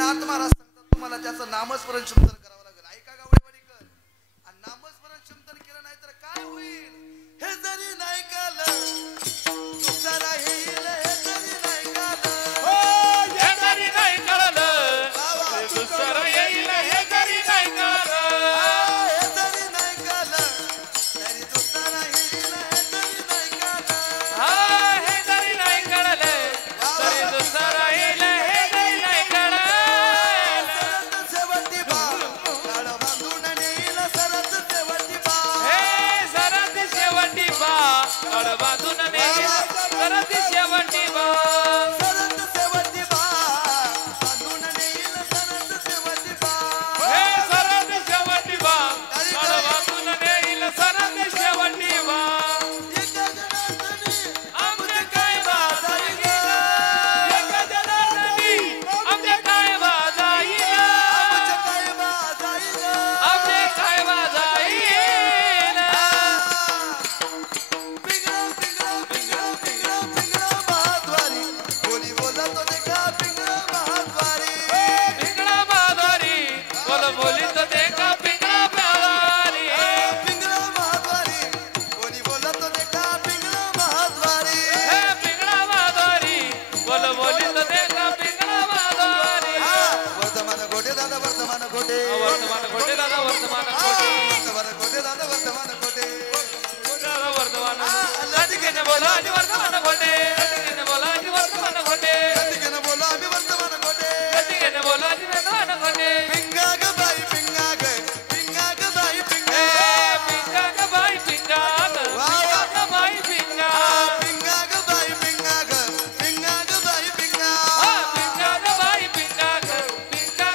नाथ महाराज सांगतात तुम्हाला त्याचं नामस्मरण चिंतन करावं लागेल. ऐका गावडेवाडीकर, आणि नामस्मरण चिंतन केलं नाही तर काय होईल हे जरी नाही कळलं दुसरा येईल हे जरी नाही कळलं. हो हे जरी नाही कळलं दुसरं येईल हे जरी नाही कळलं. हे जरी नाही कळलं तरी दुसरा येईल हे जरी नाही कळलं. हा हे जरी नाही कळलं तरी दुसरं येईल हे जरी नाही कळलं. सरत शेवटी बा काळ बांधून नेईल सरत शेवटी बा. हे सरत शेवटी बा कड बांधून नेईल सरत शेवटी बा. सरत शेवटी बा बांधून नेईल सरत शेवटी बा. हे सरत शेवटी बा कड बांधून नेईल सरत शेवटी बा. एका जनार्दनी आमचे काय बाजाई गेला एका जनार्दनी आमचे काय बाजाई आमच्या काय बा जाईल. आमचे काय बाजाई पिंगळा पिंगळा पिंगळा पिंगळा पिंगळा महाद्वारी बोली बोलतो देखा पिंगळा महाद्वारी. पिंगळा माधवारी बोल बोलित देखा पिंगळा माधवारी. पिंगळा महाद्वारी बोली बोलतो देखा पिंगळा महाद्वारी. हे पिंगळा माधवारी बोल बोलित देखा पिंगळा माधवारी. वर्धमान गोटे दादा वर्धमान गोटे. वर्तमान खोटे दादा वर्तमान खोटे वर्धमान गोटे दादा वर्धमान गोटे. दादा वर्तमान लटकेने बोला आणि वर्तमान खोटे लटकेने बोला आणि वर्तमान खोटे लटकेनं बोला आम्ही वर्धमान गोटे. लटकेने बोला आणि वर्तमान खोटे. पिंगा ग बाई पिंगा ग बाई पिंगा. पिंगा ग बाई पिंगा पिंगा ग बाई पिंगा पिंगा ग बाई पिंगा ग बाई पिंगा. पिंगा ग बाई पिंगा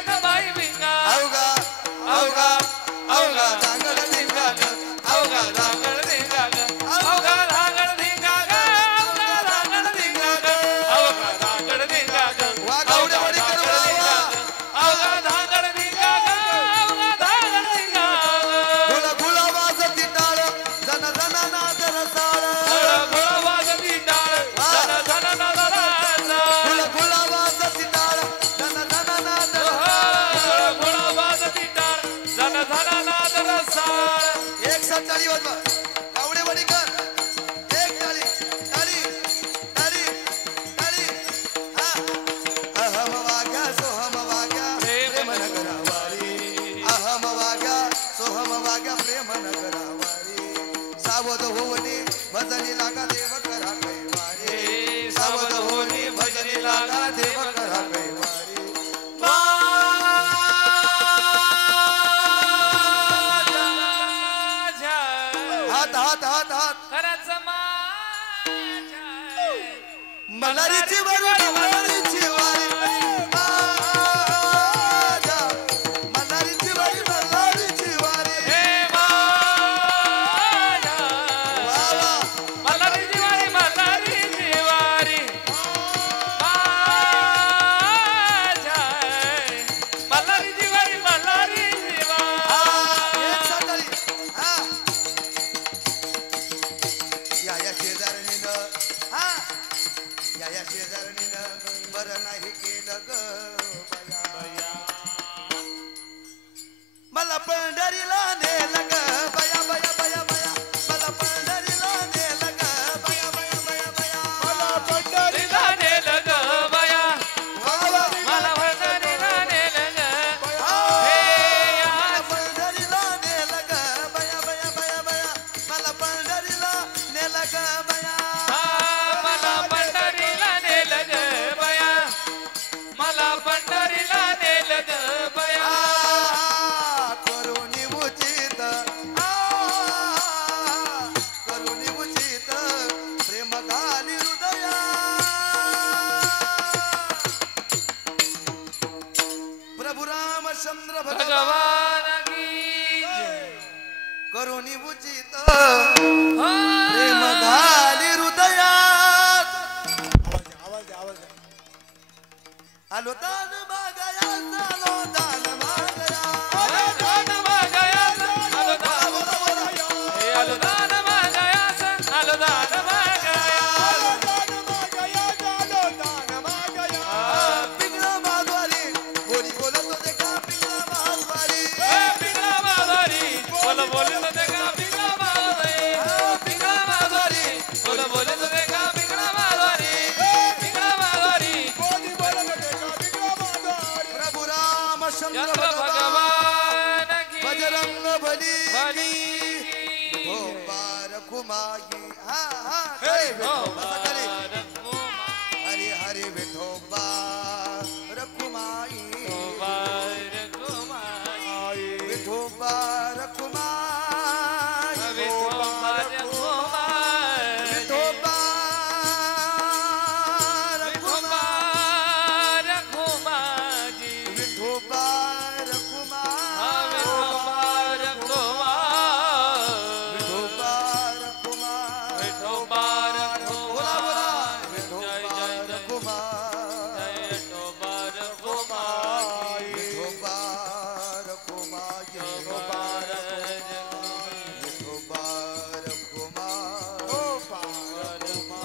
ग बाई पिंगा. अवघा अवघा अवघा धांगड धिंगा ग. अवघा धांगड धिंगा ग अवघा धांगड धिंगा ग अवघा धांगड धिंगा ग अवघा धांगड धिंगा ग वा गावडेवाडी कर वा वा. अवघा धांगड धिंगा ग अवघा धांगड धिंगा ग. गुला गुला वाजती टाळ जन जन नादर साळ. गुळा वाजती टाळ जन जन नादराचा. गुला गुला वाजती टाळ जन जन नादर. गुळा वाजती टाळ जन जन नादराचा. एक साथ टाळी वाजवा गावडेवाडी कर. एक टाळी टाळी टाळी टाळी. हा अहम वाग्या सोहम वाग्या प्रेम नगरावारी. अहम वाग्या सोहम वाग्या प्रेम नगरावारी. सावध होवनी भजनी लागा देव करा कैवारी. सावध होवनी भजनी लागा देव करा कैवारी. हात हात हात हात. मलारीची वारी मलारीची वारी. माझ्या मलारीची वारी मलारीची वारी. वा वा एक साथ टाळी. हा या शेजारणीनं हा या शेजारणीनं बरं नाही केलं ग बया. मला पंढरीला नेलं ग बया बया बया बया. मला पंढरीला नेलं ग बया बया बया बया. मला पंढरीला वा वा. मला पंढरीला नेलं ग बया बया बया बया. मला पंढरीला नेलं ग बया. करुणी उचित करुणी उचित प्रेम घाली हृदया. प्रभू रामचंद्र भगवान भगवान की करुणी उचित प्रेम घाली हृदयात. आलो दान मागया आलो दान मागया. दान मागायास आलो दान हे आलो दान मागायास आलो दान मागाया. पिंगळा माधवारी शंकर शंकर भगवान भगवान की बजरंग बली बली विठोबा रखुमाई हा हा हे हरी विठोबा विठोबा सकाळी रखुमा हरी हरी विठोबा रखुमाई विठोबा रखुमाई विठोबा रखुमाई विठोबा रखुमाई विठोबा विठोबा रखुमाई विठोबा रखुमाई विठोबा रखुमाई विठोबा रखुमाई विठोबा बोला बोला रखुमाई विठोबा जय रखुमाई विठोबा रखुमाई विठोबा रखुमाई विठोबा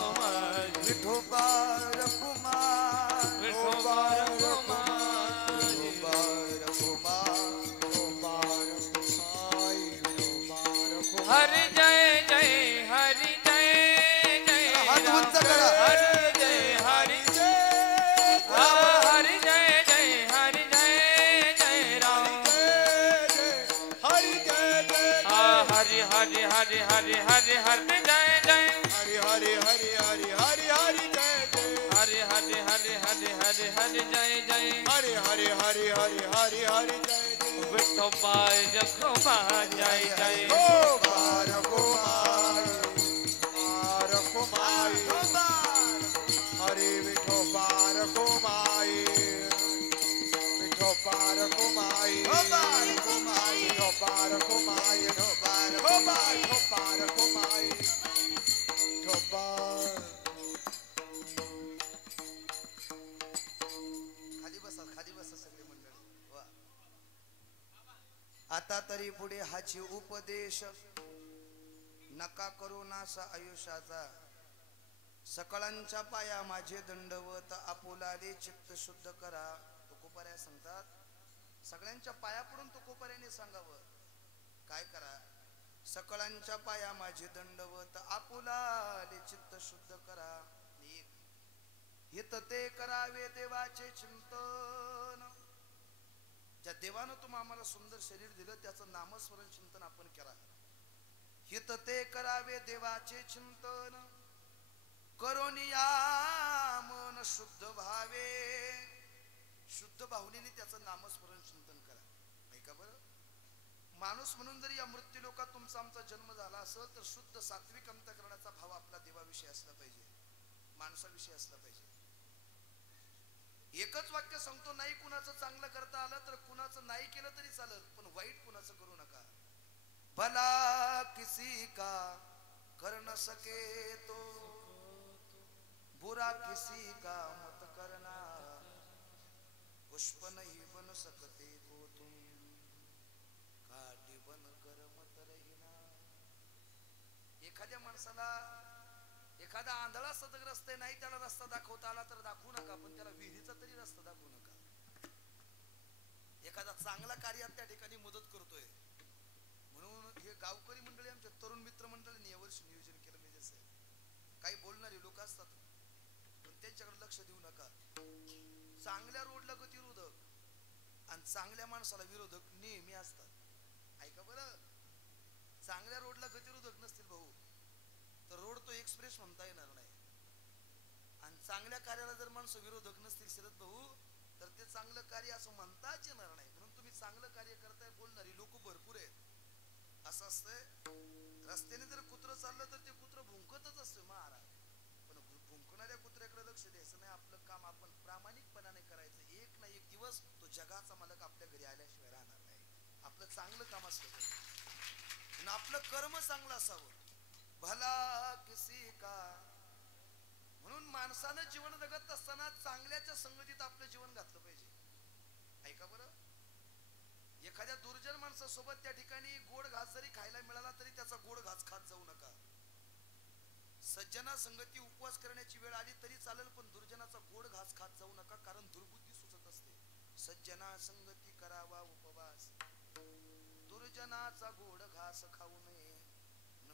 रखुमाई विठोबा रखुमाई विठोबा रखुमाई विठोबा रखुमाई हरि जय जय हरि जय जय हात उंच करा. हरि जय हरि जय हरि जय जय हरि जय जय राम हरि जय जय हरि हरि हरि हरि हरि हरि जय जय हरि हरि हरि हरि हरि हरि जय जय हरि हरि हरि हरि हरि हरि जय जय हरि हरि हरि हरि हरि हरि जय जय विठोबा रखुमा जय जय बार कुमार हरि विठोबार कुमाई विठोबार कुमाई विठोबार कुमाई विठोबार कुमाई विठोबार कुमाई विठोबार खाली बसा सगळे मंडळी वा आता तरी पुढे हाची उपदेश नका करू नासा आयुष्याचा सकळांच्या पाया माझे दंडवत आपुलाले चित्त शुद्ध करा. तुकोपर्या सांगतात सगळ्यांच्या पाया पडून तुकोपर्याने सांगावं काय करा. सकळांच्या पाया माझे दंडवत आपुलाले चित्त शुद्ध करा. हित ते करावे देवाचे चिंतन. ज्या देवानं तुम्हाला आम्हाला सुंदर शरीर दिलं त्याचं नामस्मरण चिंतन आपण करा. हित ते करावे देवाचे चिंतन करोनिया मन शुद्ध भावे. शुद्ध भावनेने त्याचं नामस्मरण चिंतन करा. ऐका बरं माणूस म्हणून जरी या मृत्यू लोकात तुमचा आमचा जन्म झाला असेल तर शुद्ध सात्विक अंतःकरणाचा भाव आपला देवाविषयी असला पाहिजे माणसाविषयी असला पाहिजे. एकच वाक्य सांगतो नाही कुणाचं चांगलं करता आलं तर कुणाचं नाही केलं तरी चालत पण वाईट कुणाचं करू नका. भला किसी का कर न सके तो बुरा किसी का मत करना. पुष्प नहीं बन सकते तो तुम काटी बन कर मत रहिना. एखाद्या माणसाला एखादा आंधळा सदग्रस्त नाही त्याला रस्ता दाखवता आला तर दाखवू नका पण त्याला विहिरीचा तरी रस्ता दाखवू नका. एखादा चांगला कार्यात त्या ठिकाणी मदत करतोय म्हणून हे गावकरी मंडळी आमच्या तरुण मित्र मंडळींनी यावर्षी नियोजन केलं. म्हणजे असं काही बोलणारे लोक असतात पण त्यांच्याकडे लक्ष देऊ नका. चांगल्या रोडला गतिरोधक आणि चांगल्या माणसाला विरोधक नेहमी असतात. ऐका बरं चांगल्या रोडला गतिरोधक नसतील भाऊ तर रोड तो एक्सप्रेस म्हणता येणार नाही. आणि चांगल्या कार्याला जर माणसं विरोधक नसतील शरद भाऊ तर ते चांगलं कार्य असं म्हणताच येणार नाही. म्हणून तुम्ही चांगलं कार्य करताय बोलणारी लोक भरपूर आहेत. असं असतंय रस्त्याने जर कुत्रं चाललं तर ते कुत्रं भुंकतच असतं महाराज पण भुंकणाऱ्या कुत्र्याकडे लक्ष द्यायचं नाही. आपलं काम आपण प्रामाणिकपणाने करायचं. एक ना एक दिवस तो जगाचा मालक आपल्या घरी आल्याशिवाय राहणार नाही. आपलं चांगलं काम असलं पाहिजे आणि आपलं कर्म चांगलं असावं. भला किसी का म्हणून माणसानं जीवन जगत असताना चांगल्याच्या संगतीत आपलं जीवन घातलं पाहिजे. ऐका बरं एखाद्या दुर्जन माणसासोबत त्या ठिकाणी गोड घास जरी खायला मिळाला तरी त्याचा गोड घास खात जाऊ नका. सज्जना संगती उपवास करण्याची वेळ आली तरी चालेल पण दुर्जनाचा गोड घास खात जाऊ नका कारण दुर्बुद्धी सुचत असते. सज्जना संगती करावा उपवास दुर्जनाचा गोड घास खाऊ नये.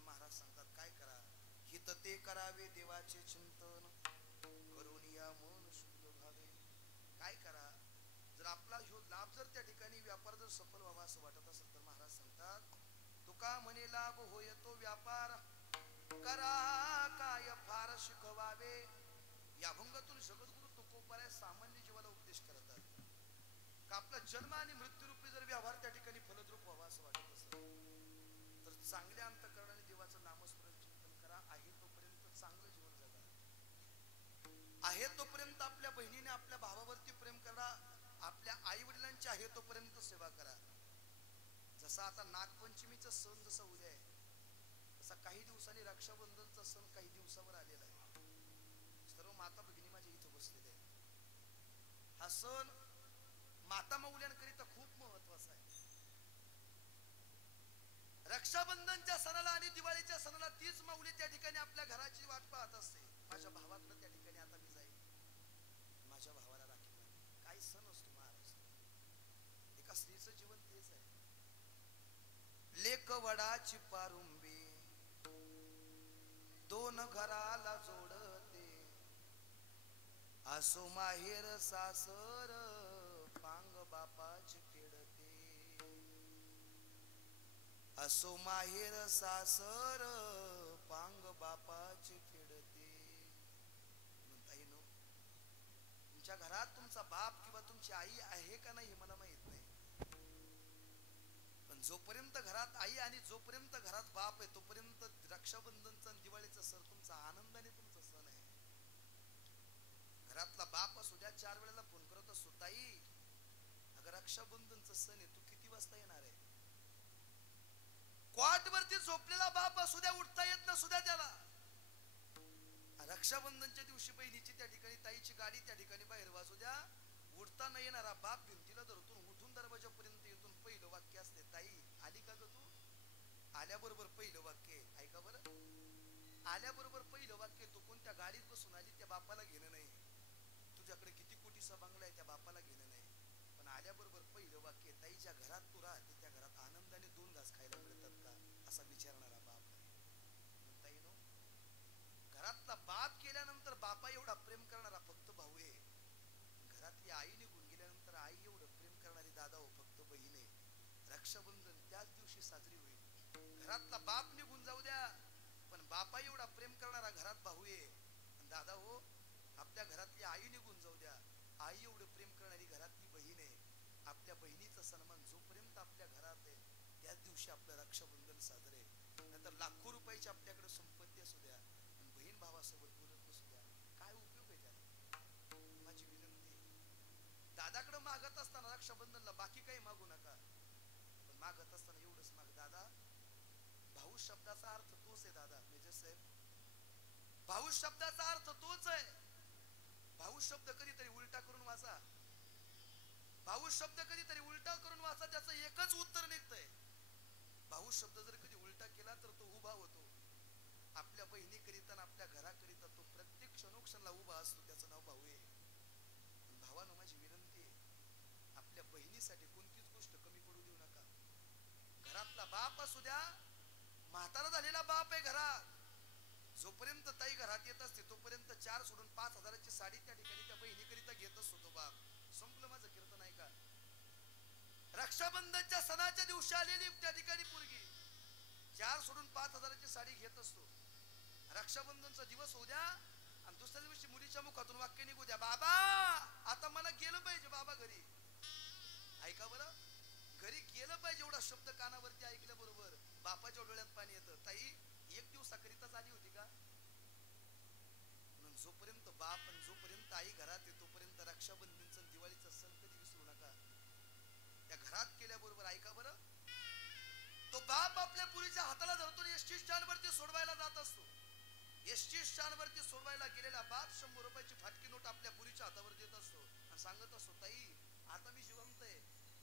महाराज सांगतात काय करा. हित ते करावे देवाचे चिंतन करून या मन शुद्ध भावे. काय करा जर आपला ह्यो लाभ जर त्या जर सफल व्हावा असं वाटत असेल तर महाराज सांगतात, तुका म्हणे लाभ होय तो व्यापार, करा काय फार शिकवावे. या अभंगातून जगद्गुरु तुकोबाराय सामान्य जीवाला उपदेश करतात का आपला जन्म आणि मृत्यूरूपी जर व्यवहार त्या ठिकाणी फलद्रूप व्हावा असं वाटत असेल तर चांगल्या अंतःकरणाने देवाचं नामस्मरण चिंतन करा. आहे तोपर्यंत चांगलं जीवन जगा. आहे तोपर्यंत आपल्या बहिणीने आपल्या भावावरती प्रेम करा. आपल्या आई वडिलांची आहे तोपर्यंत सेवा करा. जसा आता नागपंचमीचा सण जसा उद्या आहे तसा काही दिवसांनी रक्षाबंधनचा सण काही दिवसावर आलेला आहे. सर्व माता भगिनी माझ्या इथं बसलेले आहेत. हा सण माता मौल्यांकरिता खूप महत्वाचा आहे. रक्षाबंधनच्या सणाला आणि दिवाळीच्या सणाला तीच माऊली त्या ठिकाणी आपल्या घराची वाट पाहत असते. माझ्या भावाकडे त्या ठिकाणी आता मी जाईल, माझ्या भावाला राखी बांधेल. काय सण असतो महाराज. एका स्त्रीचं जीवन तेच आहे. लेक वडाची पारुंबी दोन घराला जोडते, असो माहेर सासर पांग बापाची फेडते. असो माहेर सासर पांग बापाची फेडते. म्हणता येईल तुमच्या घरात तुमचा बाप किंवा तुमची आई आहे का नाही हे मला माहित नाही, पण जोपर्यंत घरात आई आणि जोपर्यंत घरात बाप आहे तोपर्यंत रक्षाबंधनचा दिवाळीचा सण तुमचा आनंदाने तुमचा सण आहे. घरातला बाप असू द्या 4 वेळेला फोन करत असतो, ताई अगं रक्षाबंधनचा सण आहे, तू किती वाजता येणार आहे. क्वाट वरती झोपलेला बाप असू द्या, उठता येत नसू द्या त्याला, रक्षाबंधनच्या दिवशी बहिणीची त्या ठिकाणी ताईची गाडी त्या ठिकाणी बाहेर वाजू द्या, उठता न येणारा बाप भिंतीला धरतून उठून दरवाजापर्यंत येतून पहिलं वाक्य असते, ताई आली का ग तू. आल्याबरोबर पहिलं वाक्य ऐका बरं, आल्याबरोबर पहिलं वाक्य तू कोणत्या गाडीत बसून आली त्या बापाला घेणं नाही. तुझ्याकडे किती कोटीचा बंगला आहे त्या बापाला घेणं नाही, पण आल्याबरोबर पहिलं वाक्य ताईच्या घरात तू राहते त्या घरात आनंदाने 2 घास खायला मिळतात का असा विचारणारा बाप आहे. म्हणता येईल घरातला बाप केल्यानंतर बापा एवढा प्रेम करणारा फक्त भाऊ आहे. घरातली आई निघून गेल्यानंतर आई एवढं प्रेम करणारी दादा हो फक्त बहीण आहे. रक्षाबंधन त्याच दिवशी साजरी होईल. घरातला बाप निघून जाऊ द्या पण बापा एवढा प्रेम करणारा घरात भाऊ आहे. दादा हो आपल्या घरातली आई निघून जाऊ द्या, आई एवढं प्रेम करणारी घरातली बहीण आहे. आपल्या बहिणीचा सन्मान जोपर्यंत आपल्या घरात आहे त्याच दिवशी आपलं रक्षाबंधन साजरे. नंतर लाखो रुपयाची आपल्याकडे संपत्ती असू द्या पण बहीण भावासोबत बोलत नसू द्या, काय उपयोग आहे त्याला. माझी विनंती दादाकडे मागत असताना रक्षाबंधनला बाकी काही मागू नका, पण मागत असताना एवढंच माग, दादा भाऊ शब्दाचा अर्थ तोच आहे. दादा मेजर साहेब भाऊ शब्दाचा अर्थ तोच आहे. भाऊ शब्द कधीतरी उलटा करून वाचा, भाऊ शब्द कधीतरी उलटा करून वाचा, त्याचं एकच उत्तर निघतंय. भाऊ शब्द जर कधी उलटा केला तर तो उभा होतो. आपल्या बहिणीकरिता आणि आपल्या घराकरिता तो प्रत्येक क्षणोक्षणला उभा असतो, त्याचं नाव भाऊ आहे. भावानं माझी विनंती आहे, आपल्या बहिणीसाठी कोणतीच गोष्ट कमी पडू देऊ नका. घरातला बाप असू द्या, म्हातारा झालेला बाप आहे घरात, जोपर्यंत ताई घरात येत असते तोपर्यंत 4 सोडून 5 हजाराची साडी त्या ठिकाणी त्या बहिणीकरिता घेत असतो तो बाप. संपलं माझं कीर्तन आहे का. रक्षाबंधनच्या सणाच्या दिवशी आलेली त्या ठिकाणी पोरगी 4 सोडून 5 हजाराची साडी घेत असतो. रक्षाबंधनचा दिवस होऊ द्या आणि दुसऱ्या दिवशी मुलीच्या मुखातून वाक्य निघू द्या, बाबा आता मला गेलं पाहिजे बाबा घरी. ऐका बरं, घरी गेलं पाहिजे एवढा शब्द कानावरती ऐकल्याबरोबर बापाच्या डोळ्यात पाणी येतं. ताई 1 दिवसाकरिताच आली होती का. म्हणून जोपर्यंत बाप आणि जोपर्यंत आई घरात आहे तोपर्यंत रक्षाबंधनचा दिवाळीचा सण कधी विसरू नका. त्या घरात केल्याबरोबर ऐका बरं, तो बाप आपल्या पुरीच्या हाताला धरतो आणि एसटी स्टँड वरती सोडवायला जात असतो. एसटी स्टँड वरती सोडवायला गेलेला बाप 100 रुपयाची फाटकी नोट आपल्या पुरीच्या हातावर देत असतो आणि सांगत असतो, ताई आता मी जिवंत आहे,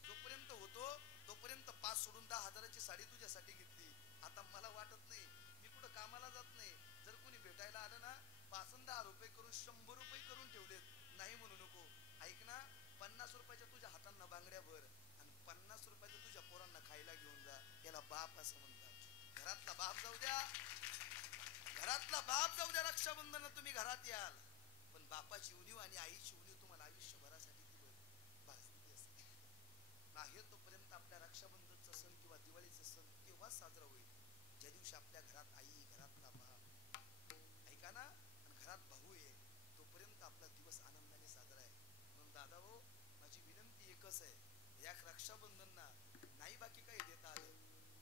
जोपर्यंत होतो तोपर्यंत 5 सोडून 10 हजाराची साडी तुझ्यासाठी घेतली. आता मला वाटत नाही, मी कुठं कामाला जात नाही, जर कोणी भेटायला आलं ना 5 आणि 10 रुपये करून 100 रुपये करून ठेवलेत, नाही म्हणू नको. ऐक ना 50 रुपयाच्या तुझ्या हातांना बांगड्या भर आणि 50 रुपयाच्या तुझ्या पोरांना खायला घेऊन जा. याला बाप असं म्हणतात. घरातला बाप जाऊ द्या, घरातला बाप जाऊ द्या, रक्षाबंधनला तुम्ही घरात याल पण बापाची उणीव आणि आईची उणीव तुम्हाला आयुष्यभरासाठी ती भासती असते. नाही तोपर्यंत सण तेव्हाच साजरा होईल ज्या दिवशी आपल्या घरात आई, घरात बाबा, ऐका ना, आणि घरात भाऊ आहे, तोपर्यंत आपला दिवस आनंदाने साजरा आहे. म्हणून दादा हो, माझी विनंती एकच आहे, या रक्षाबंधनना नाही बाकी काही देता आलं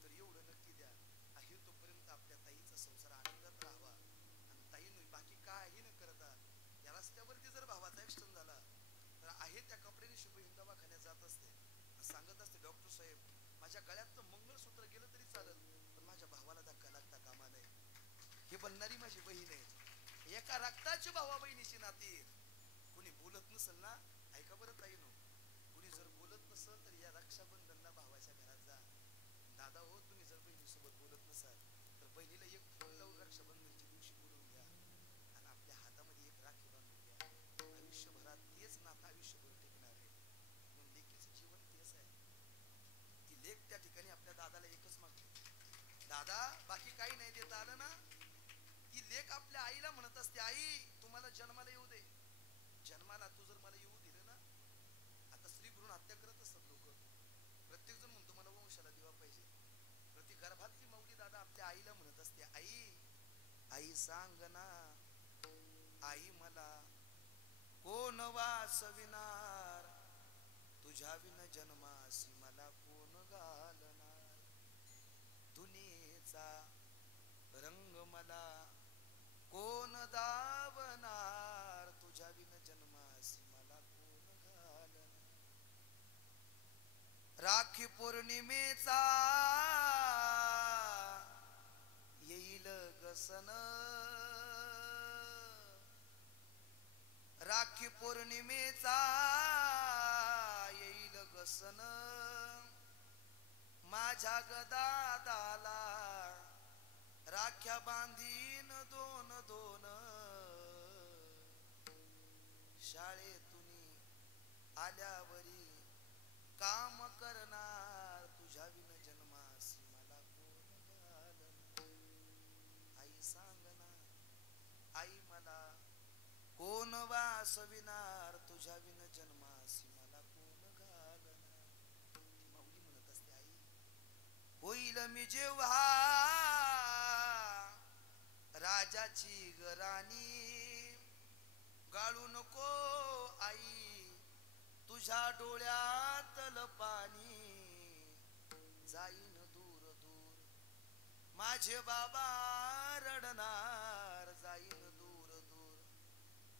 तर एवढं नक्की द्या, आहे तोपर्यंत आपल्या ताईचा संसार आनंदात राहावा. आणि ताई बाकी काही न करता या रस्त्यावरती जर भावाचा ऍक्सिडेंट झाला तर आहे त्या कपड्याने बहीण दवाखान्यात जात असते, सांगत असते, डॉक्टर साहेब माझ्या गळ्यातलं मंगळसूत्र गेलं तरी चालेल पण माझ्या भावाला धक्का लागता कामा नये. हे बनणारी माझी बहीण आहे, एका रक्ताची भावा बहिणीची नाती. कुणी बोलत नसल ना, ऐका बरं ताई नो, कुणी जर बोलत नसल तर या रक्षाबंधनला भावाच्या घरात जा. दादा हो, तुम्ही जर बहिणीसोबत बोलत नसाल तर बहिणीला एक फूल लावून रक्षाबंधनच्या दिवशी बोलवून घ्या आणि आपल्या हातामध्ये एक राखी बांधून घ्या. आयुष्यभरात तेच नातं आयुष्यभर टिकणार आहे. म्हणून लेकीचं जीवन तेच आहे. ती लेक त्या ठिकाणी आपल्या दादाला एकच मागते, दादा बाकी काही नाही देता आलं ना, ती लेक आपल्या आईला म्हणत असते, आई तुम्हाला जन्माला येऊ दे, जन्माला तू जर मला येऊ दिलं ना, आता स्त्री भ्रूण हत्या करत असतात लोक, प्रत्येक जण म्हणतो मला वंशाला दिवा पाहिजे, प्रति गर्भातली मौली दादा आपल्या आईला म्हणत असते, आई आई सांग ना, आई मला कोण वासविणार, तुझ्या विन जन्मासी मला कोण घालणार, दुनियेचा रंग मला कोण दावणार, तुझ्या विन जन्मासी मला कोण घालणार. राखी पौर्णिमेचा येईल ग सण, राखी पौर्णिमेचा येईल ग सण, माझ्या ग दादाला राख्या बांधीन दोन दोन, शाळेतून आल्यावरी काम करणार, तुझ्या विन जन्मासी मला कोण घालणार. आई सांग ना, आई मला कोण वासविणार, तुझ्या विन जन्मासी मला कोण घालणार. ती माऊली म्हणत असते, आई होईल मी जेव्हा राजाची गराणी, गाळू नको आई तुझ्या डोळ्यातलं पाणी, जाईन दूर दूर माझे बाबा रडणार, जाईन दूर दूर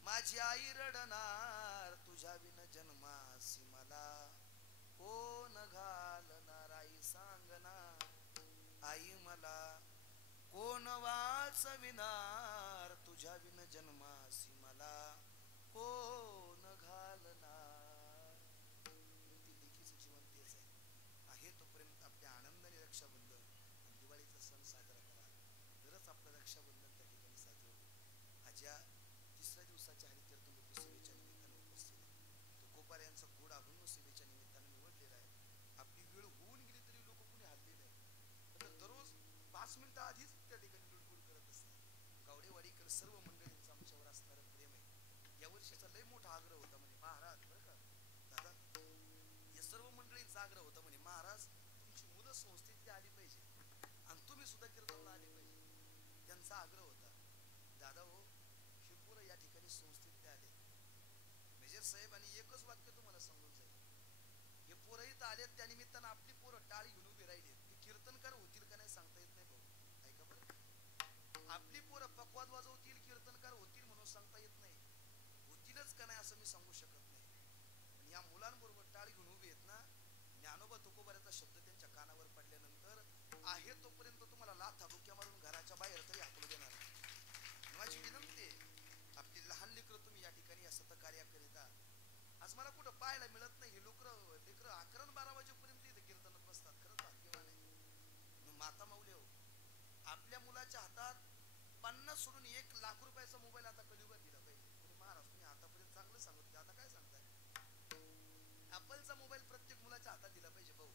माझी आई रडणार, तुझ्या विन जन्मासी मला कोण घालणार. आई सांग ना, आई मला कोण वाचविणार, तुझ्या विन जन्मासी मला कोण घालणार. ती लेकीचं जीवन तेच आहे तोपर्यंत आपल्या आनंदाने रक्षाबंधन आणि दिवाळीचा सण साजरा करा, तरच आपलं रक्षाबंधन त्या ठिकाणी साजरं होईल. आज या तिसऱ्या दिवसाच्या हरिकीर्तन लोक सेवेच्या निमित्तानं उपस्थित आहे, तुकोबार यांचा गोड अभंग सेवेच्या निमित्तानं निवडलेला आहे. आपली वेळ होऊन गेली तरी लोक कुणी हल्लेले आहे, तर दररोज 5 मिनिटं आधीच त्या ठिकाणी लुडबुड करत असतात. गावडेवाडीकर सर्व मंडळींचं आमच्यावर असणारं प्रेम आहे. या वर्षीचा लय मोठा आग्रह होता म्हणे महाराज, बरं का दादा, या सर्व मंडळींचा आग्रह होता म्हणे महाराज तुमची मुलं संस्थेतली आली पाहिजे आणि तुम्ही सुद्धा कीर्तनला आले पाहिजे, त्यांचा आग्रह होता. दादा हो, हे पोरं या ठिकाणी संस्थेतले आले, मेजर साहेब, आणि एकच वाक्य तुम्हाला समजून जाईल, हे पोरं इथं आलेत त्या निमित्तानं आपली पोरं टाळी घेऊन उभी राहिली, ते कीर्तनकार होतील का नाही सांगता येत नाही भाऊ. ऐका बरं, आपली पोरं पकवाद वाजवतील, कीर्तनकार होतील म्हणून सांगता येत नाही, होतीलच का नाही असं मी सांगू शकत नाही. पण या मुलांबरोबर टाळी घेऊन उभी आहेत ना, ज्ञानोबा तुकोबाराचा शब्द त्यांच्या कानावर पडल्यानंतर आहे तोपर्यंत तुम्हाला लाथा डोक्या मारून घराच्या बाहेर तरी हाकलू देणार. माझी विनंती आहे, आपली लहान लेकरं तुम्ही या ठिकाणी असं तर कार्य करीता, आज मला कुठं पाहायला मिळत नाही, हे लेकरं 11-12 वाजेपर्यंत इथे कीर्तनात बसतात, खरंच भाग्यवान आहे. माता माऊली हो, आपल्या मुलाच्या हातात 50 सोडून 1 लाख रुपयाचा मोबाईल आता कलियुगात दिला पाहिजे. महाराज तुम्ही आतापर्यंत चांगलं सांगत होते, आता काय सांगताय, ऍपलचा मोबाईल प्रत्येक मुलाच्या हातात दिला पाहिजे भाऊ,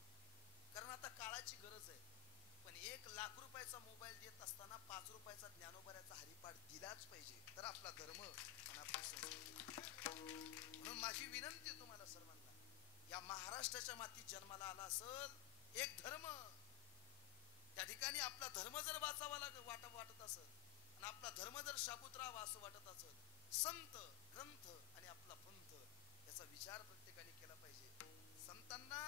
कारण आता काळाची गरज आहे. पण 1 लाख रुपयाचा मोबाईल देत असताना 5 रुपयाचा ज्ञानोबाऱ्याचा हरिपाठ दिलाच पाहिजे, तर आपला धर्म आणि आपली संस्कृती. म्हणून माझी विनंती तुम्हाला सर्वांना, या महाराष्ट्राच्या मातीत जन्माला आला असल, एक धर्म त्या ठिकाणी आपला धर्म जर वाचावा वाटत असत आणि आपला धर्म जर शाबूत राहावा असं वाटत असत, संत ग्रंथ आणि आपला पंथ याचा विचार प्रत्येकाने केला पाहिजे. संतांना,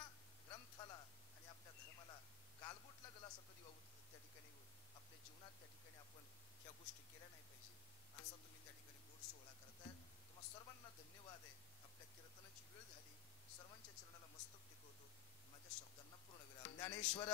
ग्रंथाला आणि आपल्या धर्माला गालबोट लागला असं कधी त्या ठिकाणी आपल्या जीवनात त्या ठिकाणी आपण ह्या गोष्टी केल्या नाही पाहिजे. असा तुम्ही त्या ठिकाणी गोड सोहळा करताय. तुम्हा सर्वांना धन्यवाद आहे. आपल्या कीर्तनाची वेळ झाली. सर्वांच्या चरणाला मस्तक टेकवतो. माझ्या शब्दांना पूर्ण विराम. ज्ञानेश्वर